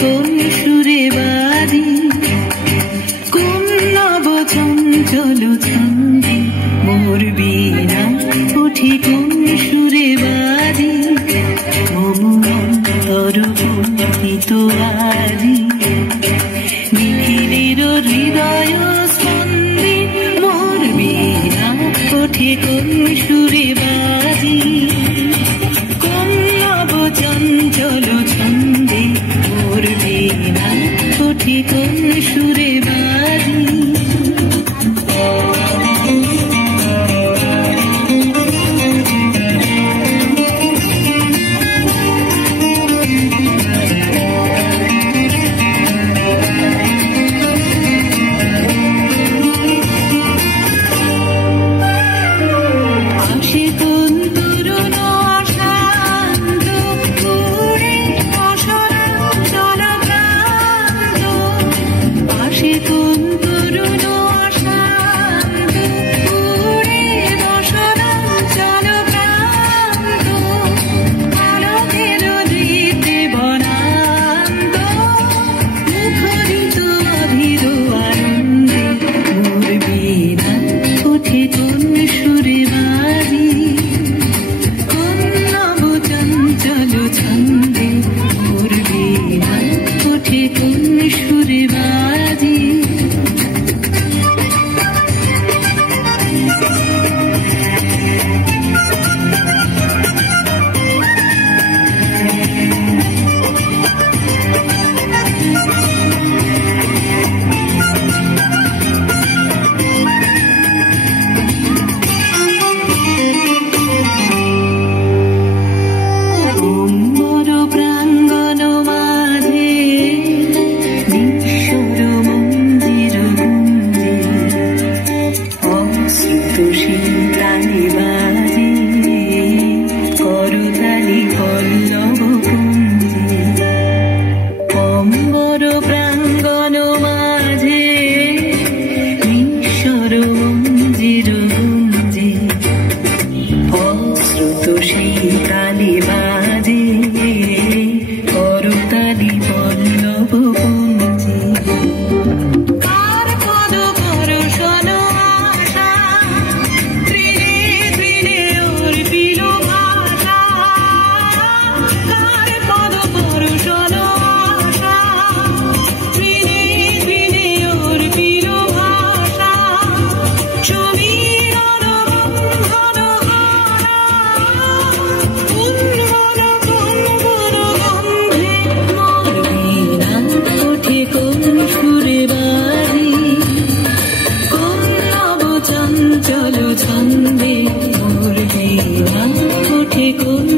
কোন সুরে বাজি, কোন নব চঞ্চল ছন্দে মোর বীণা ওঠে কোন সুরে বাজি, মম অন্তর পুলকিত আজি, নিখিলের হৃদয় স্পন্দে মোর বীণা ওঠে কোন সুরে বাজি, কোন নব চঞ্চল ছন্দে মোর বীণা ওঠে কোন সুরে বাজি। চঞ্চল ছন্দে মোর বীণা ওঠে কোন